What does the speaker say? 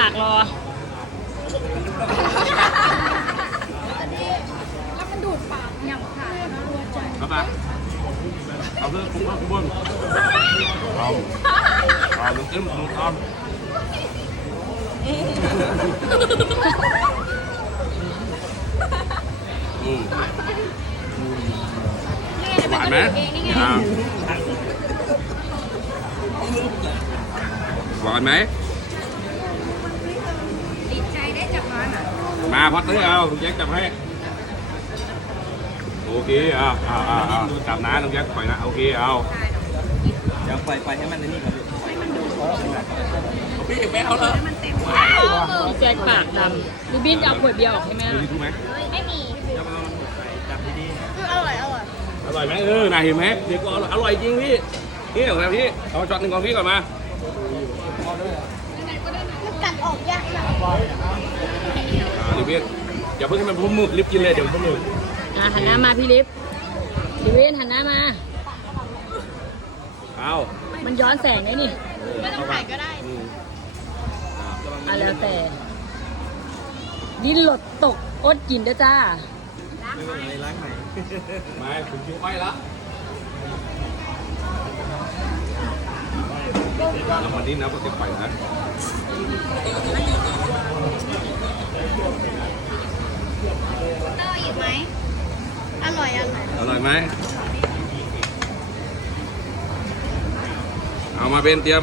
ปากรอ แล้วมันดูดปากอย่างขาดนะรัวใจเอาไปเอาเรื่องคุ้มข้างบนเอาเอาลูกจิ้มลูกอ้อมอืมหวานไหมอ่าหวานไหม ดีใจได้จับ มันอะมาพัดเลยเอาลุงแจ็คจับให้ โอเคเอาเอาเอาเอาจับนะลุงแจ็คปล่อยนะ โอเคเอาเดี๋ยวปล่อยปล่อยให้มันในนี่ก่อนพี่แม่เอาเลยพี่แจ็คปากดำลูบินจะเอาขวดเบียร์ออกให้แม่ดูดิถูกไหมไม่มีจับดีคืออร่อยอร่อยอร่อยไหมเออน่าเห็นไหมเด็กก็อร่อยอร่อยจริงพี่นี่ของพี่เอาช็อตหนึ่งของพี่ก่อนมามันกัดออกยากนะ อ่าดิพี่อย่าเพิ่งให้มันพุ่มมือรีบกินเลยเดี๋ยวมันพุ่มมืออะหันหน้ามาพี่ลิฟลูบินหันหน้ามา เอามันย้อนแสงไงนี่ไม่ต้องถ่ายก็ได้ อืมอะแล้วแต่ ดินหลดตกอดกินเด้อจ้าๆไม่เป็นไรล้างใหม่มาถึงคิวไปละเอามาดิ้นนะก็เก็บไปนะ เตอร์อีกไหม อร่อยอร่อยอร่อยไหม เอามาเป็นเตรียม